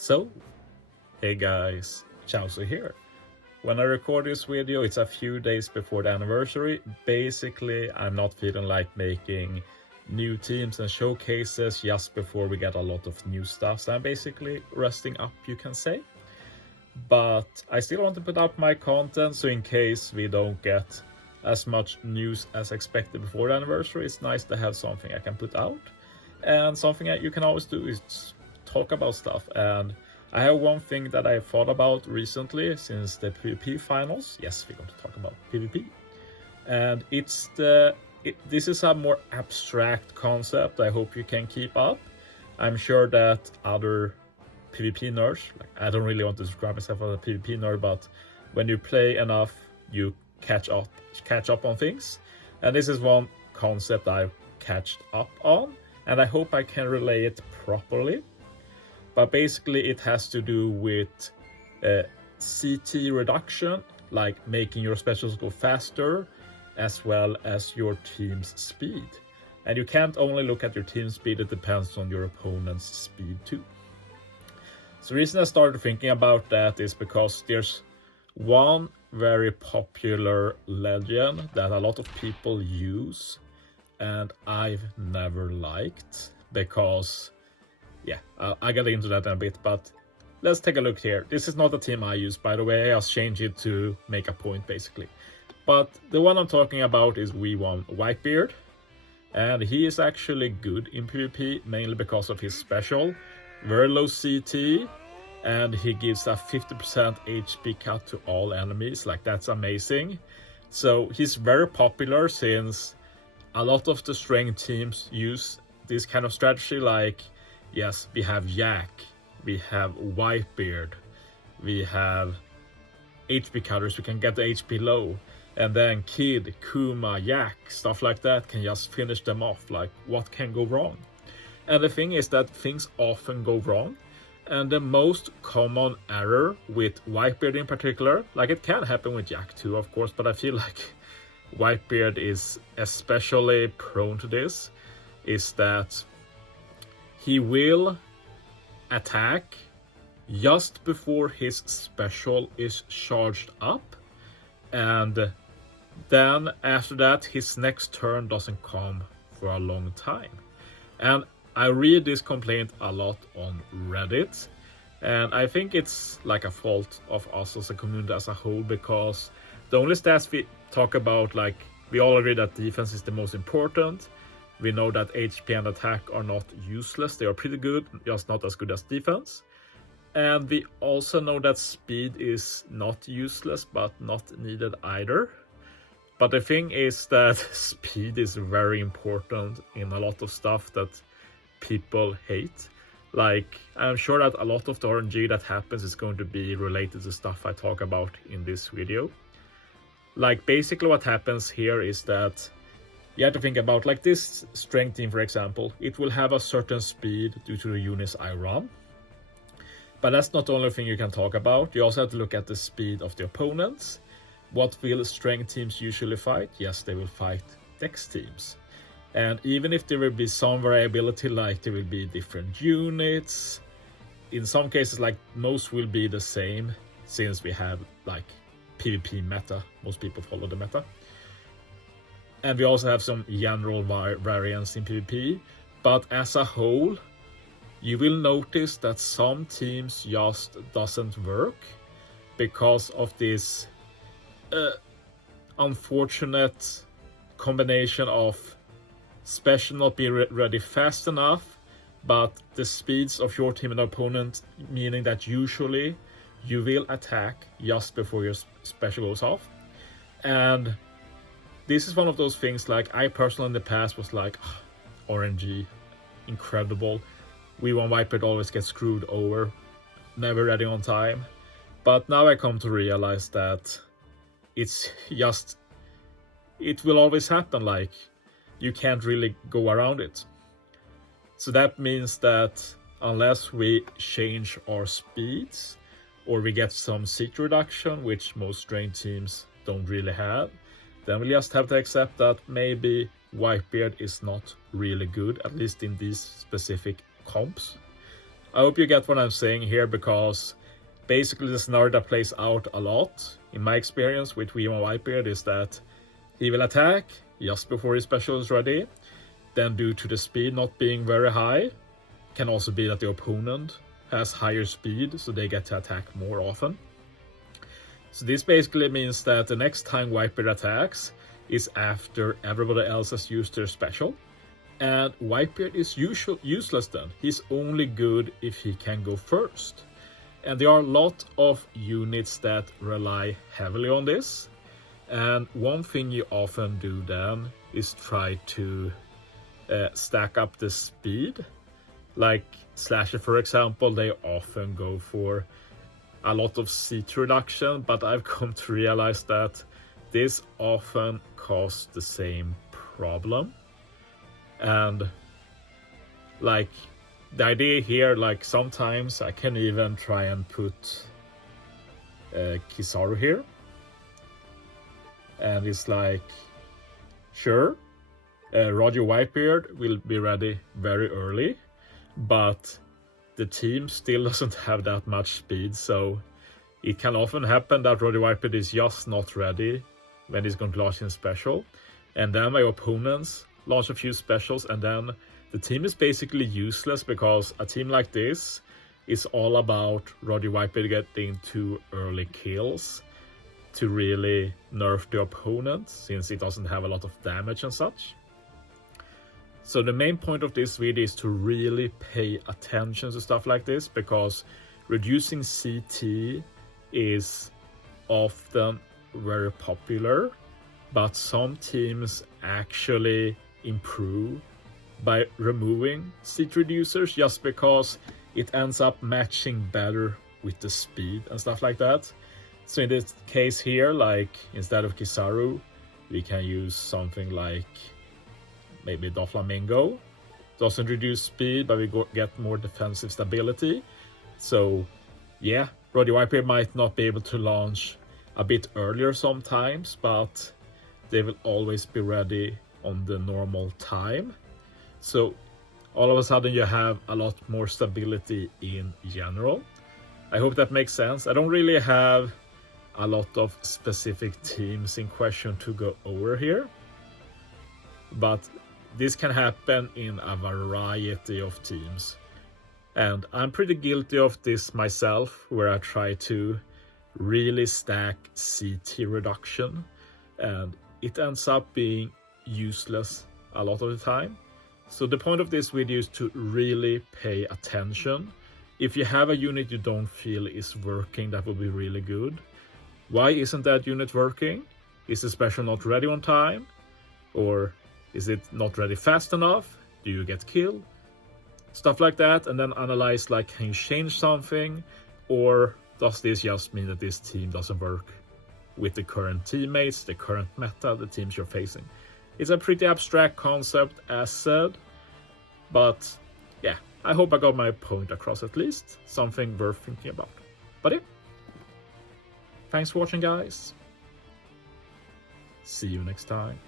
So, hey guys, Chauzu here. When I record this video, it's a few days before the anniversary. Basically, I'm not feeling like making new teams and showcases just before we get a lot of new stuff. So I'm basically resting up, you can say. But I still want to put up my content, so in case we don't get as much news as expected before the anniversary, it's nice to have something I can put out. And something that you can always do is talk about stuff. And I have one thing that I thought about recently since the PvP finals. Yes, we're going to talk about PvP. And this is a more abstract concept I hope you can keep up. I'm sure that other PvP nerds, I don't really want to describe myself as a PvP nerd, but when you play enough, you catch up on things. And this is one concept I've catched up on, and I hope I can relay it properly. But basically it has to do with CT reduction, like making your specials go faster, as well as your team's speed. And you can't only look at your team's speed, it depends on your opponent's speed too. So the reason I started thinking about that is because there's one very popular legend that a lot of people use and I've never liked, because I get into that in a bit, but let's take a look here. This is not a team I use, by the way. I just changed it to make a point, basically. But the one I'm talking about is V1 Whitebeard, and he is actually good in PvP, mainly because of his special. Very low CT, and he gives a 50% HP cut to all enemies. Like, that's amazing. So he's very popular since a lot of the strength teams use this kind of strategy. Like, yes, we have Yak, we have Whitebeard, we have HP cutters, we can get the HP low, and then Kid, Kuma, Yak, stuff like that can just finish them off. Like, what can go wrong? And the thing is that things often go wrong, and the most common error with Whitebeard in particular, like it can happen with Yak too, of course, but I feel like Whitebeard is especially prone to this, is that he will attack just before his special is charged up, and then after that his next turn doesn't come for a long time. And I read this complaint a lot on Reddit, and I think it's like a fault of us as a community as a whole, because the only stats we talk about, like, we all agree that defense is the most important. We know that HP and attack are not useless. They are pretty good, just not as good as defense. And we also know that speed is not useless, but not needed either. But the thing is that speed is very important in a lot of stuff that people hate. Like, I'm sure that a lot of the RNG that happens is going to be related to stuff I talk about in this video. Like, basically what happens here is that you have to think about, like, this strength team, for example, it will have a certain speed due to the units I run. But that's not the only thing you can talk about. You also have to look at the speed of the opponents. What will strength teams usually fight? Yes, they will fight dex teams. And even if there will be some variability, like there will be different units, in some cases, like, most will be the same, since we have, like, PvP meta. Most people follow the meta. And we also have some general variance in PvP. But as a whole, you will notice that some teams just doesn't work because of this unfortunate combination of special not being ready fast enough, but the speeds of your team and opponent, meaning that usually you will attack just before your special goes off. And this is one of those things, like, I personally in the past was like, RNG, incredible. V1 Whitebeard always gets screwed over, never ready on time. But now I come to realize that it's just, it will always happen. Like, you can't really go around it. So that means that unless we change our speeds, or we get some CT reduction, which most strength teams don't really have, then we just have to accept that maybe Whitebeard is not really good, at least in these specific comps. I hope you get what I'm saying here, because basically the scenario that plays out a lot, in my experience with V1 Whitebeard, is that he will attack just before his special is ready. Then due to the speed not being very high, can also be that the opponent has higher speed, so they get to attack more often. So this basically means that the next time Whitebeard attacks is after everybody else has used their special. And Whitebeard is useless then. He's only good if he can go first. And there are a lot of units that rely heavily on this. And one thing you often do then is try to stack up the speed. Like Slasher, for example, they often go for a lot of CT reduction, but I've come to realize that this often causes the same problem. And like the idea here, like sometimes I can even try and put Kizaru here, and it's like, sure, Roger Whitebeard will be ready very early, but the team still doesn't have that much speed, so it can often happen that Roger Whitebeard is just not ready when he's going to launch his special, and then my opponents launch a few specials, and then the team is basically useless, because a team like this is all about Roger Whitebeard getting 2 early kills to really nerf the opponent, since it doesn't have a lot of damage and such. So the main point of this video is to really pay attention to stuff like this, because reducing CT is often very popular, but some teams actually improve by removing CT reducers just because it ends up matching better with the speed and stuff like that. So in this case here, like instead of Kizaru, we can use something like maybe Doflamingo. Doesn't reduce speed, but we get more defensive stability. So yeah, Roger Whitebeard might not be able to launch a bit earlier sometimes, but they will always be ready on the normal time. So all of a sudden you have a lot more stability in general. I hope that makes sense. I don't really have a lot of specific teams in question to go over here, but this can happen in a variety of teams. And I'm pretty guilty of this myself, where I try to really stack CT reduction, and it ends up being useless a lot of the time. So the point of this video is to really pay attention. If you have a unit you don't feel is working, that would be really good. Why isn't that unit working? Is the special not ready on time? Or is it not ready fast enough? Do you get killed? Stuff like that, and then analyze, like, can you change something? Or does this just mean that this team doesn't work with the current teammates, the current meta, the teams you're facing? It's a pretty abstract concept, as said, but yeah, I hope I got my point across at least. Something worth thinking about. But yeah, thanks for watching, guys. See you next time.